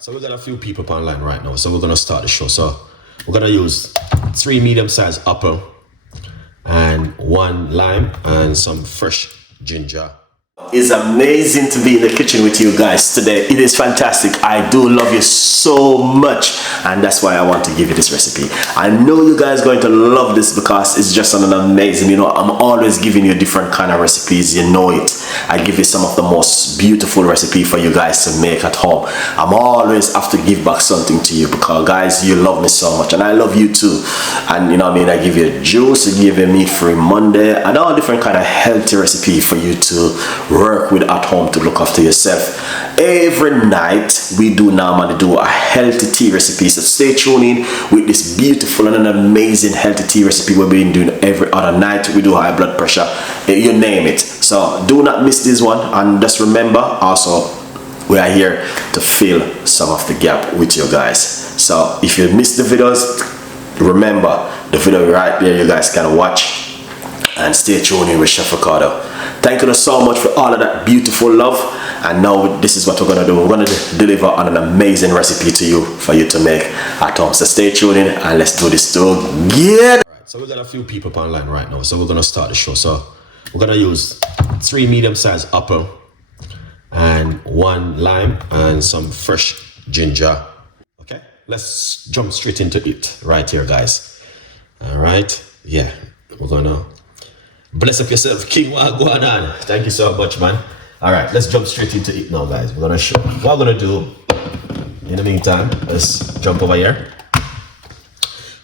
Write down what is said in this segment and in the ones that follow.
So we got a few people online right now. So we're gonna start the show. So we're gonna use 3 medium-sized apple and 1 lime and some fresh ginger. It's amazing to be in the kitchen with you guys today. It is fantastic. I do love you so much, and that's why I want to give you this recipe. I know you guys are going to love this because it's just an amazing, I'm always giving you different kind of recipes, you know it. I give you some of the most beautiful recipe for you guys to make at home. I'm always have to give back something to you because guys, you love me so much and I love you too. And I give you juice, I give you meat-free Monday and all different kind of healthy recipe for you to work with at home to look after yourself. Every night we do normally do a healthy tea recipe, so stay tuned in with this beautiful and an amazing healthy tea recipe we've been doing every other night. We do high blood pressure, you name it. So do not miss this one, and just remember also we are here to fill some of the gap with you guys. So if you missed the videos, remember the video right there, you guys can watch and stay tuned in with Chef Ricardo. Thank you so much for all of that beautiful love. And now this is what we're gonna do. We're gonna deliver on an amazing recipe to you for you to make at home. So stay tuned in and let's do this together. Alright, so we got a few people online right now. So we're gonna start the show. So we're gonna use 3 medium-sized apple and 1 lime and some fresh ginger. Okay, let's jump straight into it right here, guys. All right, yeah, we're gonna bless up yourself, King Wagwan. Thank you so much, man. All right, let's jump straight into it now, guys. We're gonna show what we're gonna do. In the meantime, let's jump over here.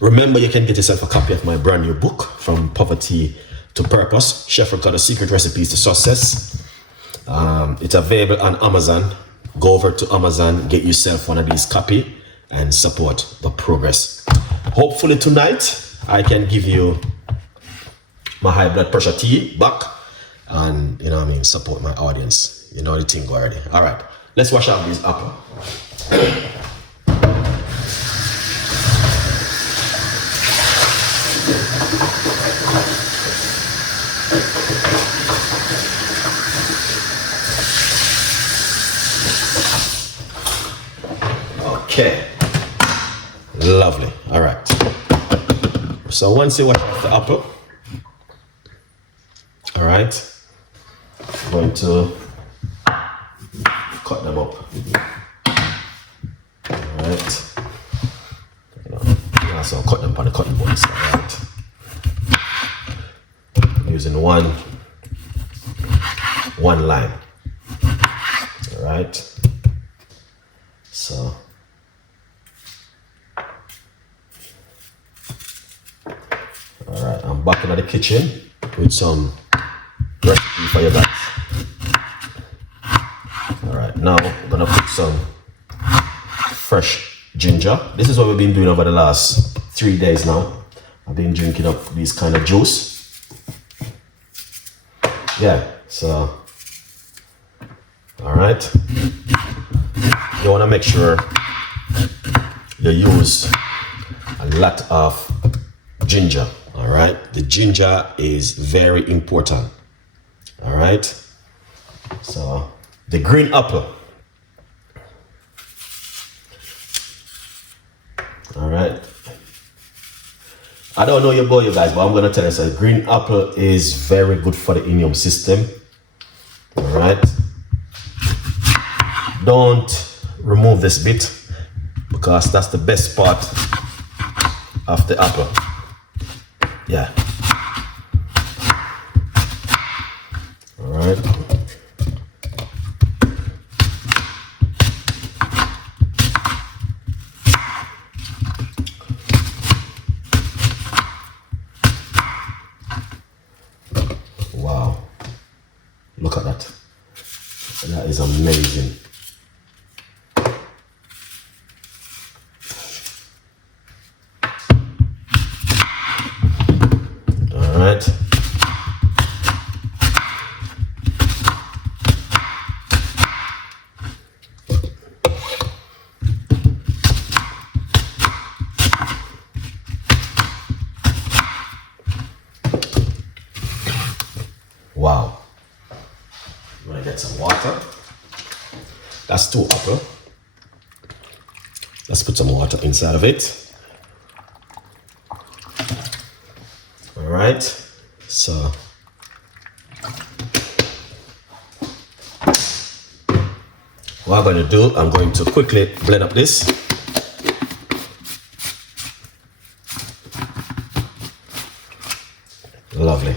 Remember, you can get yourself a copy of my brand new book, From Poverty to Purpose, Chef Ricardo Secret Recipes to Success. It's available on Amazon. Go over to Amazon, get yourself one of these copy and support the progress. Hopefully tonight, I can give you my high blood pressure tea back and support my audience. You know the thing already. All right, let's wash out this apple. Okay, lovely. All right, so once you wash off the apple, all right, I'm going to cut them up. All right, so I'll cut them on the cutting boards. All right, using one lime. All right, so all right, I'm back in the kitchen with some recipe for you guys. All right, now we're gonna put some fresh ginger. This is what we've been doing over the last 3 days now. I've been drinking up this kind of juice. Yeah, so all right, you want to make sure you use a lot of ginger. All right, the ginger is very important. All right, so the green apple. All right, I don't know your boy, you guys, but I'm gonna tell you, so green apple is very good for the immune system. All right, don't remove this bit because that's the best part of the apple. Yeah. All right. Wow. Look at that. That is amazing. All right. Wow. I'm gonna get some water. That's 2 apples. Let's put some water inside of it. All right, so what I'm going to do, I'm going to quickly blend up this. Lovely.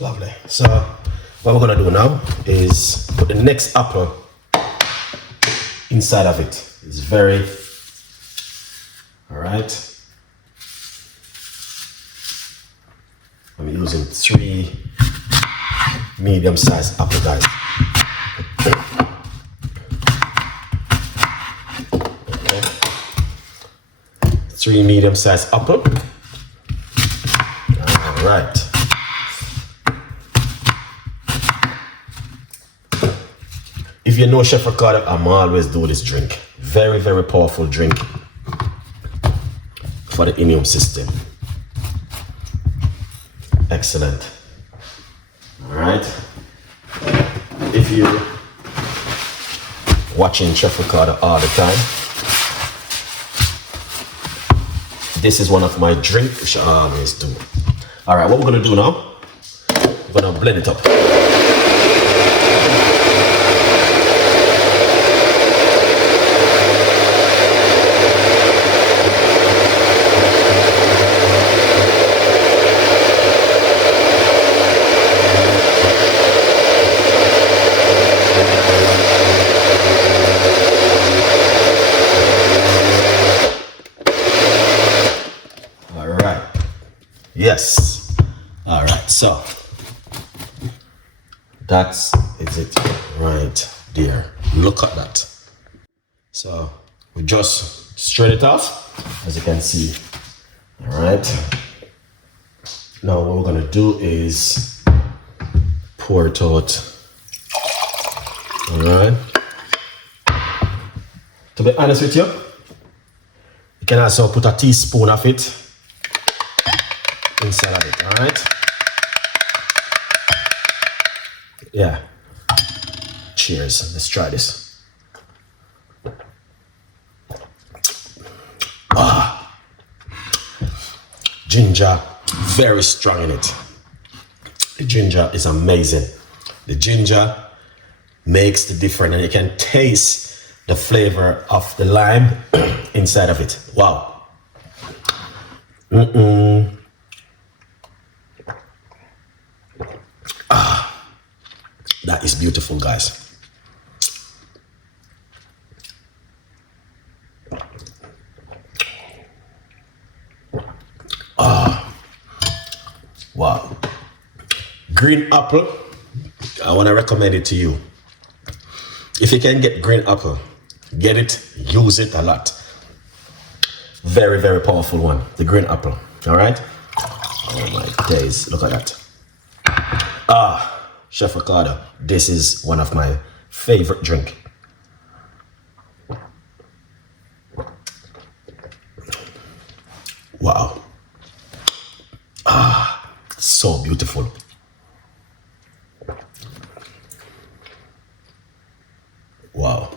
Lovely. So what we're gonna do now is put the next apple inside of it. It's very, all right. I'm using 3 medium-sized apple, guys. Okay. 3 medium-sized apple. All right. If you know Chef Ricardo, I'm always do this drink. Very, very powerful drink for the immune system. Excellent. All right. If you're watching Chef Ricardo all the time, this is one of my drinks, which I always do. All right, what we're gonna do now, we're gonna blend it up. Yes. All right. So that's it right there. Look at that. So we just straight it off, as you can see. All right. Now what we're gonna do is pour it out. All right. To be honest with you, you can also put a teaspoon of it inside of it, all right? Yeah. Cheers. Let's try this. Ginger, very strong in it. The ginger is amazing. The ginger makes the difference, and you can taste the flavor of the lime inside of it. Wow. That is beautiful, guys. Wow. Green apple, I want to recommend it to you. If you can get green apple, get it, use it a lot. Very, very powerful one, the green apple, all right? Oh my days, look at that. Chef Ricardo, this is one of my favorite drink. Wow. So beautiful. Wow.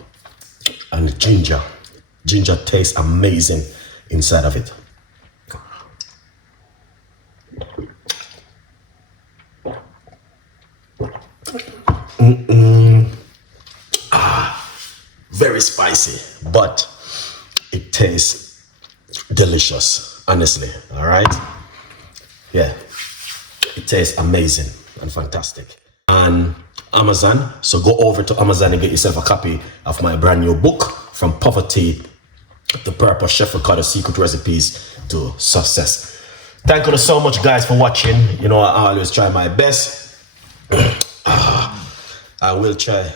And ginger. Ginger tastes amazing inside of it. Very spicy, but it tastes delicious, honestly, all right? Yeah, it tastes amazing and fantastic. And Amazon, so go over to Amazon and get yourself a copy of my brand new book, From Poverty to Purpose, Chef Ricardo Secret Recipes to Success. Thank you so much, guys, for watching. You know, I always try my best. I will try